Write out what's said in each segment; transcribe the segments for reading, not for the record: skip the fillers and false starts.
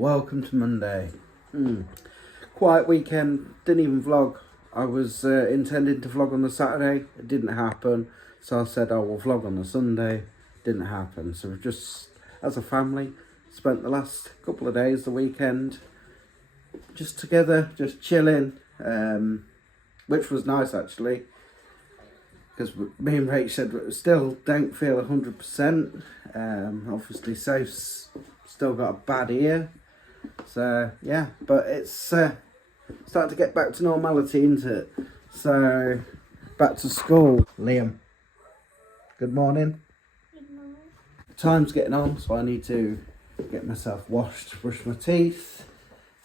Welcome to Monday. Quiet weekend, didn't even vlog. I was intending to vlog on the Saturday, it didn't happen. So I said, oh, we'll vlog on the Sunday, didn't happen. So we've just, as a family, spent the last couple of days, the weekend, just together, just chilling, which was nice actually. Because me and Rach said we still don't feel 100%. Obviously, Safe's still got a bad ear. So, yeah, but it's starting to get back to normality, isn't it? So, back to school. Liam, good morning. Good morning. Time's getting on, so I need to get myself washed, brush my teeth.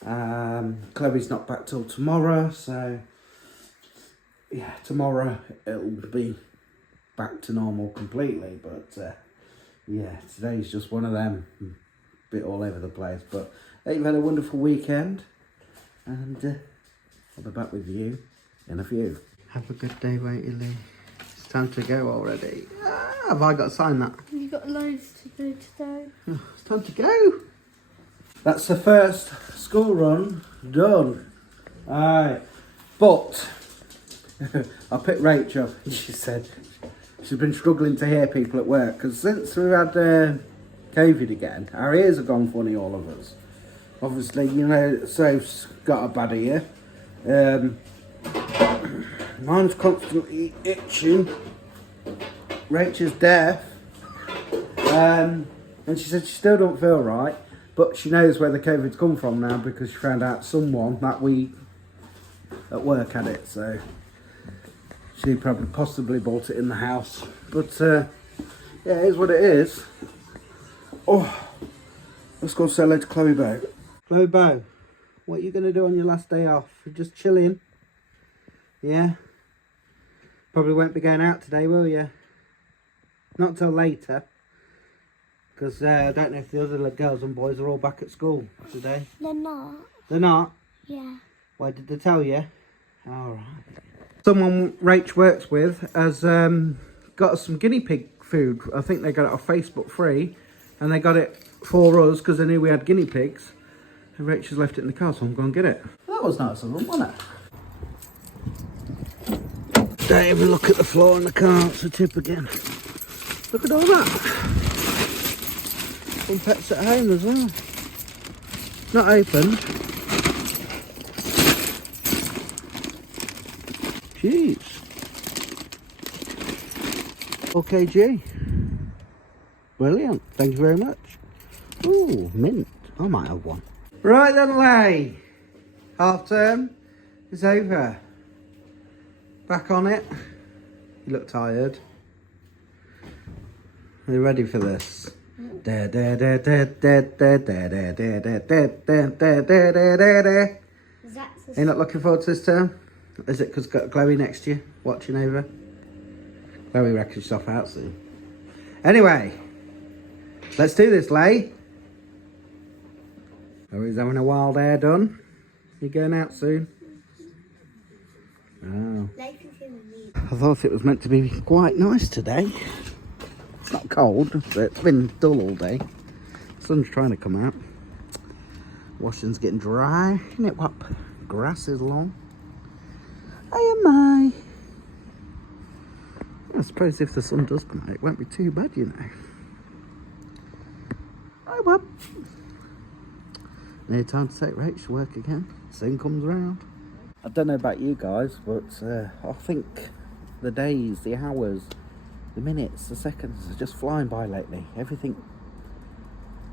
Chloe's not back till tomorrow, so yeah, tomorrow it'll be back to normal completely. But yeah, today's just one of them, bit all over the place. But you've had a wonderful weekend, and I'll be back with you in a few. Have a good day, won't you, Lee? It's time to go already. Have I got to sign that? You've got loads to do today. It's time to go. That's the first school run done. Alright, but I picked Rach up and she said she's been struggling to hear people at work because since we've had COVID again, our ears have gone funny, all of us. Obviously, you know, Safe's got a bad ear. Mine's constantly itching. Rach is deaf. And she said she still don't feel right, but she knows where the COVID's come from now because she found out someone that week at work had it, so she probably possibly bought it in the house. But yeah, it is what it is. Oh, let's go say hello to Chloe Bow. Chloe Bow, what are you going to do on your last day off? You're just chilling? Yeah? Probably won't be going out today, will you? Not till later. Because I don't know if the other girls and boys are all back at school today. They're not. They're not? Yeah. Why did they tell you? Alright. Someone Rach works with has got us some guinea pig food. I think they got it off Facebook free. And they got it for us because they knew we had guinea pigs. And Rach has left it in the car, so I'm going to get it. That was nice of them, wasn't it? Don't even look at the floor in the car. It's a tip again. Look at all that. Some pets at home as well. Not open. Jeez. OKG. Brilliant. Thank you very much. Ooh, mint. I might have one. Right then, Lay. Half term is over. Back on it. You look tired. Are you ready for this? Ain't not looking forward to this term? Is it because got Chloe next to you, watching over? Chloe reckons she's off out soon. Anyway, let's do this, Lay. Oh, he's having a wild hair done. You going out soon? Oh. I thought it was meant to be quite nice today. It's not cold, but it's been dull all day. The sun's trying to come out. Washington's getting dry, isn't it, Wap? Grass is long. Oh, am I suppose if the sun does come out, it won't be too bad, you know. Oh, Wap. Nearly time to take Rach to work again. Soon comes round. I don't know about you guys, but I think the days, the hours, the minutes, the seconds are just flying by lately. Everything,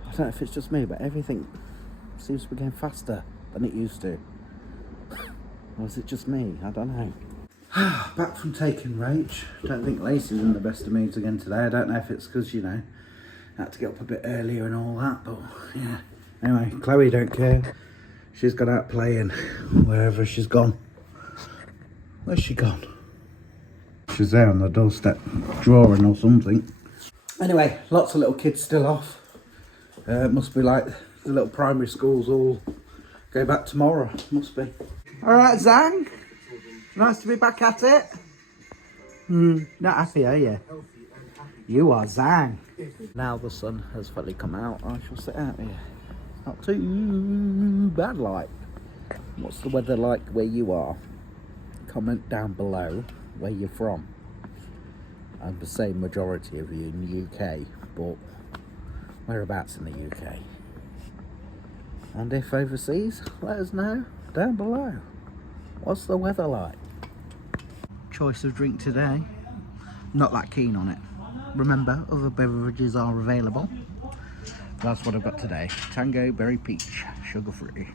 I don't know if it's just me, but everything seems to be going faster than it used to. Or is it just me? I don't know. Back from taking Rach. Don't think Lacey's in the best of moods again today. I don't know if it's because, you know, I had to get up a bit earlier and all that, but yeah. Anyway, Chloe don't care. She's gone out playing wherever she's gone. Where's she gone? She's there on the doorstep drawing or something. Anyway, lots of little kids still off. It must be like the little primary schools all go back tomorrow. Must be. Alright, Zhang. Nice to be back at it. Not happy, are you? You are Zhang. Now the sun has fully come out, I shall sit out here. Not too bad like. What's the weather like where you are? Comment down below where you're from. I'm the same majority of you in the UK, but whereabouts in the UK? And if overseas, let us know down below. What's the weather like? Choice of drink today. Not that keen on it. Remember, other beverages are available. That's what I've got today. Tango Berry Peach, sugar-free.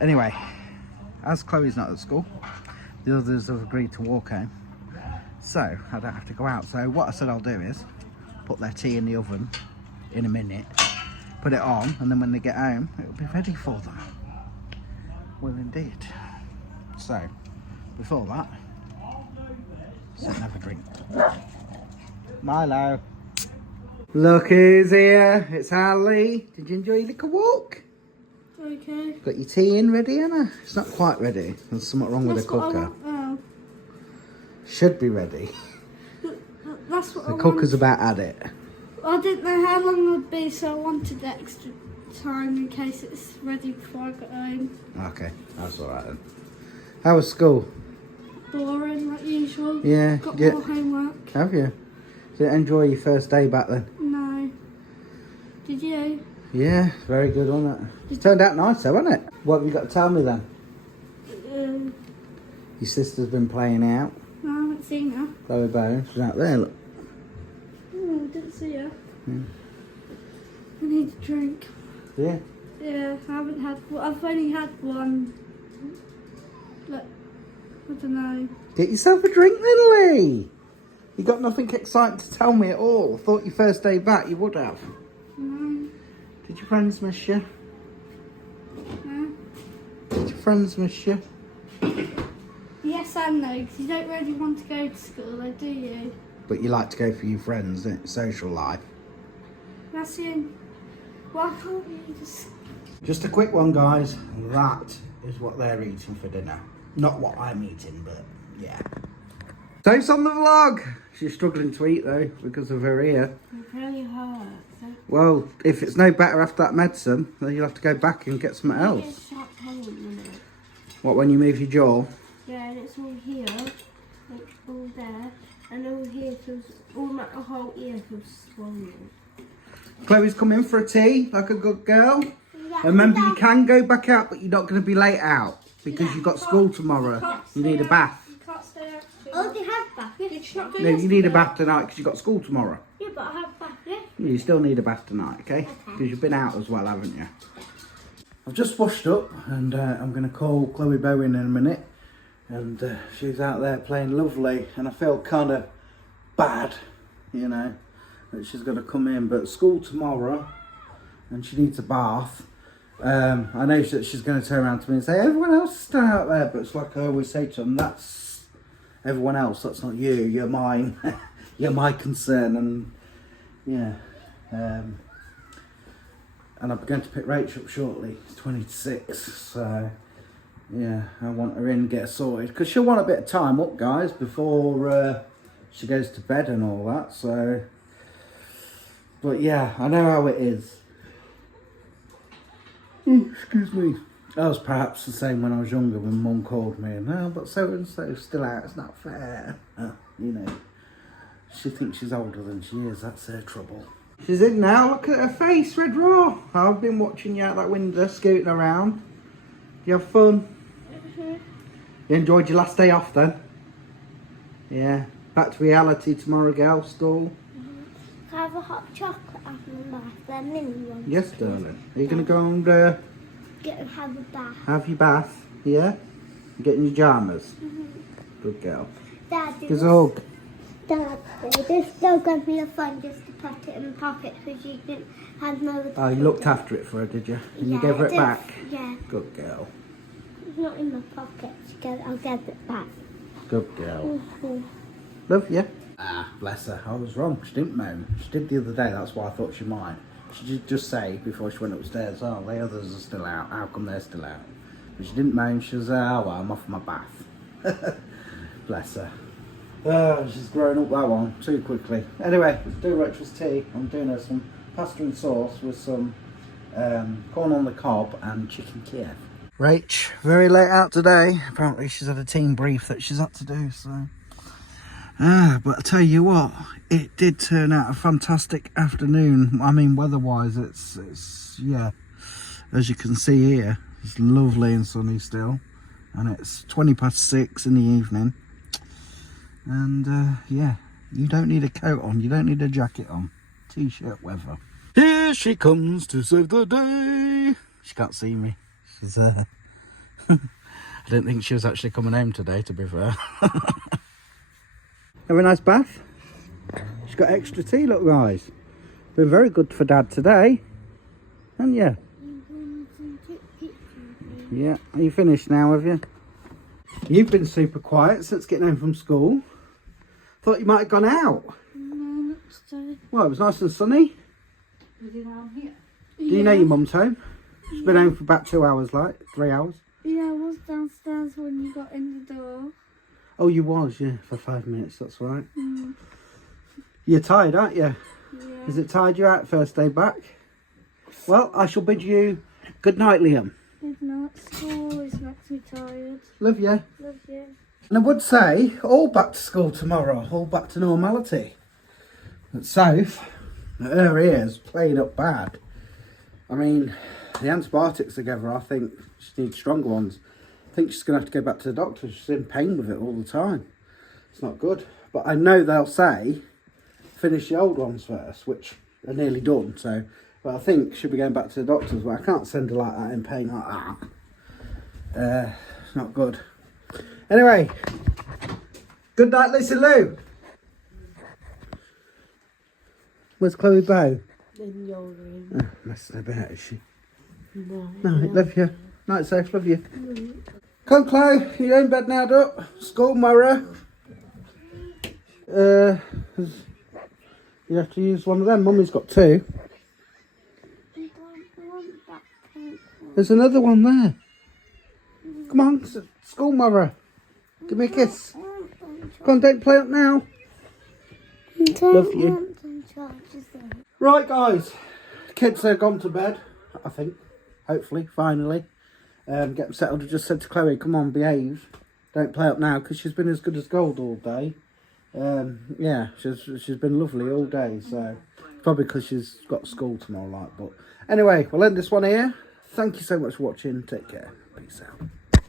Anyway, as Chloe's not at school, the others have agreed to walk home. So, I don't have to go out. So what I said I'll do is put their tea in the oven in a minute, put it on, and then when they get home, it'll be ready for them. Well, indeed. So, before that, sit and have a drink. Milo. Look who's here. It's Harley. Did you enjoy your little walk? Okay. Got your tea in ready, Anna? It's not quite ready. There's something wrong with the cooker. Should be ready. That's what The cooker's about at it. I didn't know how long it would be, so I wanted extra time in case it's ready before I got home. Okay, that's alright then. How was school? Boring, like usual. Yeah. Got Yeah. more homework. Have you? Did you enjoy your first day back then? No. Did you? Yeah, very good, wasn't it? It turned out nice though, wasn't it? What have you got to tell me then? Your sister's been playing out. No, I haven't seen her. Chloe Bow, she's out there, look. Oh, I didn't see her. Yeah. I need a drink. Yeah. Yeah, I haven't had. I've only had one. Look, I don't know. Get yourself a drink then, Lee. You got nothing exciting to tell me at all. I thought your first day back you would have. No. Did your friends miss you? No. Did your friends miss you? Yes and no, because you don't really want to go to school, do you? But you like to go for your friends, don't you? Social life. That's the only... Why can't you just... Just a quick one, guys. That is what they're eating for dinner. Not what I'm eating, but yeah. So's on the vlog. She's struggling to eat though because of her ear. It really hurts. Well, if it's no better after that medicine, then you'll have to go back and get something else. What, when you move your jaw? Yeah, and it's all here, like all there, and all here feels, all my whole ear feels swollen. Chloe's come in for a tea, like a good girl. Yeah, remember, you can go back out, but you're not going to be late out because you've got school tomorrow. You need a bath. You can't stay out. Oh, they have bath. Yeah, no, you need a bath tonight because you've got school tomorrow. Yeah, but I have bath, yeah. You still need a bath tonight, okay? Because you've been out as well, haven't you? I've just washed up and I'm going to call Chloe Bow in a minute. And she's out there playing lovely. And I feel kind of bad, you know, that she's got to come in. But school tomorrow and she needs a bath. I know that she's going to turn around to me and say, everyone else is still out there. But it's like I always say to them, that's everyone else. That's not you. You're mine. You're my concern. And yeah. And I'm going to pick Rachel up shortly, 20 to 6, so yeah, I want her in, get her sorted, because she'll want a bit of time up, guys, before she goes to bed and all that, so, but yeah, I know how it is. Excuse me. I was perhaps the same when I was younger, when Mum called me, and oh, but so-and-so's still out, it's not fair, you know, she thinks she's older than she is, that's her trouble. She's in now, look at her face, Red Raw. I've been watching you out that window, scooting around. Do you have fun? You enjoyed your last day off then? Yeah. Back to reality tomorrow, girl, school. Can I have a hot chocolate after my bath? They're mini ones. Yes, darling. Are you going to go and have a bath? Have your bath? Yeah? Get in your pyjamas? Good girl. Dad, Give us a hug. Dad, this dog gave me a phone just to put it in the pocket because you didn't have no... Oh, you looked after it for her, did you? And you gave her it back? Yeah. Good girl. It's not in my pocket. I'll get it back. Good girl. Love you. Ah, bless her. I was wrong. She didn't moan. She did the other day. That's why I thought she might. She did just say before she went upstairs, oh, the others are still out. How come they're still out? But she didn't moan. She was, oh, well, I'm off my bath. Bless her. She's grown up that one too quickly. Anyway, let's do Rachel's tea. I'm doing her some pasta and sauce with some corn on the cob and chicken Kiev. Rach, very late out today. Apparently she's had a team brief that she's had to do, so. But I tell you what, it did turn out a fantastic afternoon. I mean, weather-wise, it's yeah, as you can see here, it's lovely and sunny still. And it's 6:20 in the evening. And yeah, you don't need a coat on, you don't need a jacket on. T-shirt weather. Here she comes to save the day. She can't see me. She's I didn't think she was actually coming home today, to be fair. Have a nice bath. She's got extra tea, look guys. Been very good for Dad today. And yeah. Yeah, are you finished now, have you? You've been super quiet since getting home from school. Thought you might have gone out. No, not today. Well, it was nice and sunny. Was it out here? Do you know your mum's home? She's been home for about 2 hours, like 3 hours. Yeah, I was downstairs when you got in the door. Oh, you was, yeah, for 5 minutes, that's right. You're tired, aren't you? Yeah. Has it tired you out first day back? Well, I shall bid you good night, Liam. Good night. School always makes me tired. Love you. Love you. And I would say, all back to school tomorrow, all back to normality. But Soph, her ears playing up bad. I mean, the antibiotics together, I think she needs stronger ones. I think she's going to have to go back to the doctor. She's in pain with it all the time. It's not good. But I know they'll say, finish the old ones first, which are nearly done. So, but I think she'll be going back to the doctors. But I can't send her like that in pain like that. It's not good. Anyway, good night, Lisa Lou. Where's Chloe Bow? In your room. Oh, messing about, is she? No. Night, love you. Night, safe, love you. Come, Chloe, you in bed now, duck? School tomorrow. You have to use one of them. Mummy's got 2. I don't want that pink one. There's another one there. Come on, school tomorrow. Give me a kiss. Come on, don't play up now. Love you. Right, guys. Kids are gone to bed, I think. Hopefully, finally. Get them settled. I just said to Chloe, come on, behave. Don't play up now, because she's been as good as gold all day. Yeah, she's been lovely all day, so probably because she's got school tomorrow, like. But anyway, we'll end this one here. Thank you so much for watching. Take care. Peace out.